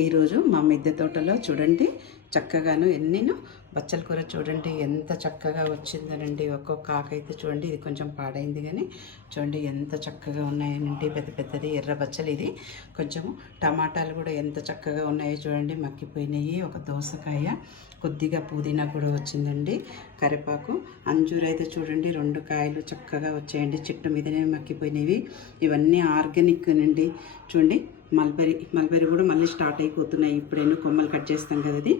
ఈరోజు మా మిద్దె తోటలో చూడండి చక్కగాను ఎన్నెన్నో బచ్చల కూర చూడండి ఎంత చక్కగా వచ్చిందనండి. ఒక్కొక్క ఆకైతే చూడండి ఇది కొంచెం పాడైంది కానీ చూడండి ఎంత చక్కగా ఉన్నాయనండి. పెద్ద పెద్దది ఎర్ర బచ్చలు. ఇది కొంచెము టమాటాలు కూడా ఎంత చక్కగా ఉన్నాయో చూడండి, మక్కిపోయినాయి. ఒక దోసకాయ, కొద్దిగా పుదీనా కూడా వచ్చిందండి, కరివేపాకు, అంజూరు అయితే చూడండి 2 కాయలు చక్కగా వచ్చాయండి. చెట్టు మీదనే మక్కిపోయినవి. ఇవన్నీ ఆర్గానిక్ నండి. చూడండి మల్బెరీ కూడా మళ్ళీ స్టార్ట్ అయిపోతున్నాయి. ఇప్పుడైనా కొమ్మలు కట్ చేస్తాం కదా, అది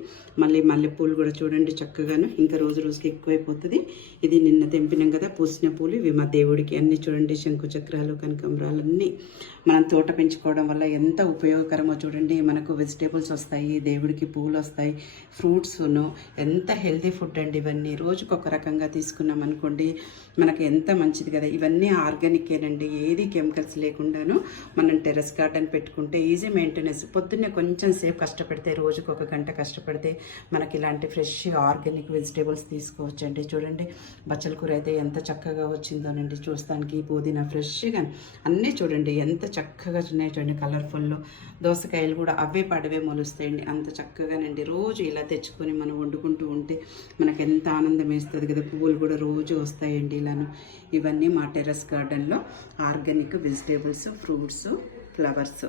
మళ్ళీ మల్లెపూలు కూడా చూడండి చక్కగాను ఇంకా రోజు రోజుకి ఎక్కువైపోతుంది. ఇది నిన్న తెంపినాం కదా పూసిన పూలు, ఇవి మా దేవుడికి. అన్నీ చూడండి శంకు చక్రాలు, కనకాంబరాలు అన్నీ మనం తోట పెంచుకోవడం వల్ల ఎంత ఉపయోగకరమో చూడండి. మనకు వెజిటేబుల్స్ వస్తాయి, దేవుడికి పూలు వస్తాయి, ఫ్రూట్స్ను. ఎంత హెల్తీ ఫుడ్ అండి ఇవన్నీ. రోజుకొక రకంగా తీసుకున్నాం అనుకోండి మనకు ఎంత మంచిది కదా. ఇవన్నీ ఆర్గానికేనండి, ఏది కెమికల్స్ లేకుండాను. మనం టెర్రస్ గార్డెన్ పెట్టుకుంటే ఈజీ మెయింటెనెన్స్. పొద్దున్నే కొంచెం సేపు కష్టపడితే, రోజుకు 1 గంట కష్టపడితే మనకి ఇలాంటి ఫ్రెష్ ఆర్గానిక్ వెజిటేబుల్స్ తీసుకోవచ్చండి. చూడండి బచ్చల కూర అయితే ఎంత చక్కగా వచ్చిందోనండి. చూస్తానికి పుదీనా ఫ్రెష్గా అన్నీ చూడండి ఎంత చక్కగా ఉన్నాయి. చూడండి కలర్ఫుల్లో. దోసకాయలు కూడా అవే పడవే మొలుస్తాయండి, అంత చక్కగానండి. రోజు ఇలా తెచ్చుకొని మనం వండుకుంటూ ఉంటే మనకు ఎంత ఆనందం వేస్తుంది కదా. పువ్వులు కూడా రోజు వస్తాయండి ఇలాను. ఇవన్నీ మా టెర్రస్ గార్డెన్లో ఆర్గానిక్ వెజిటేబుల్స్, ఫ్రూట్స్, ఫ్లవర్స్.